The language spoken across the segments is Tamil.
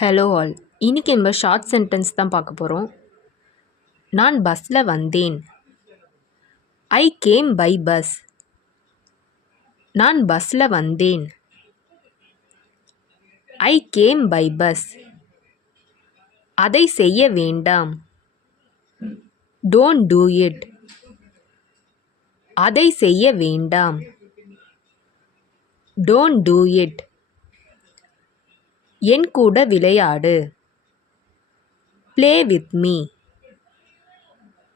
Hello all. இன்னைக்கு நம்ம ஷார்ட் சென்டென்ஸ் தான் பார்க்க போகிறோம். நான் பஸ்ஸில் வந்தேன். I came by bus. நான் பஸ்ஸில் வந்தேன். I came by bus. அதை செய்ய வேண்டாம். Don't do it. அதை செய்ய வேண்டாம். Don't do it. என் கூட விளையாடு. Play with me.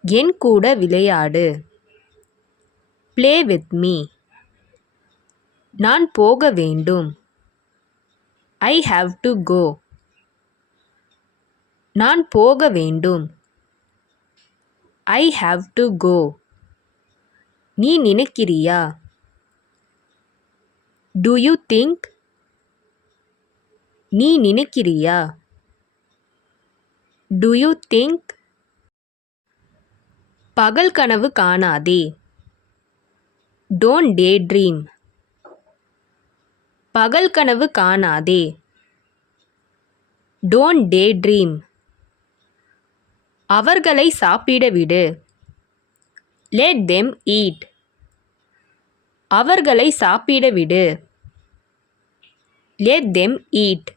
என் கூட விளையாடு. Play with me. நான் போக வேண்டும். I have to go. நான் போக வேண்டும். I have to go. நீ நினைக்கிறியா? Do you think? நீ நினைக்கிறியா? Do you think? பகல் கனவு காணாதே. Don't day dream. பகல் கனவு காணாதே. Don't day dream. அவர்களை சாப்பிட விடு. Let them eat. அவர்களை சாப்பிட விடு. Let them eat.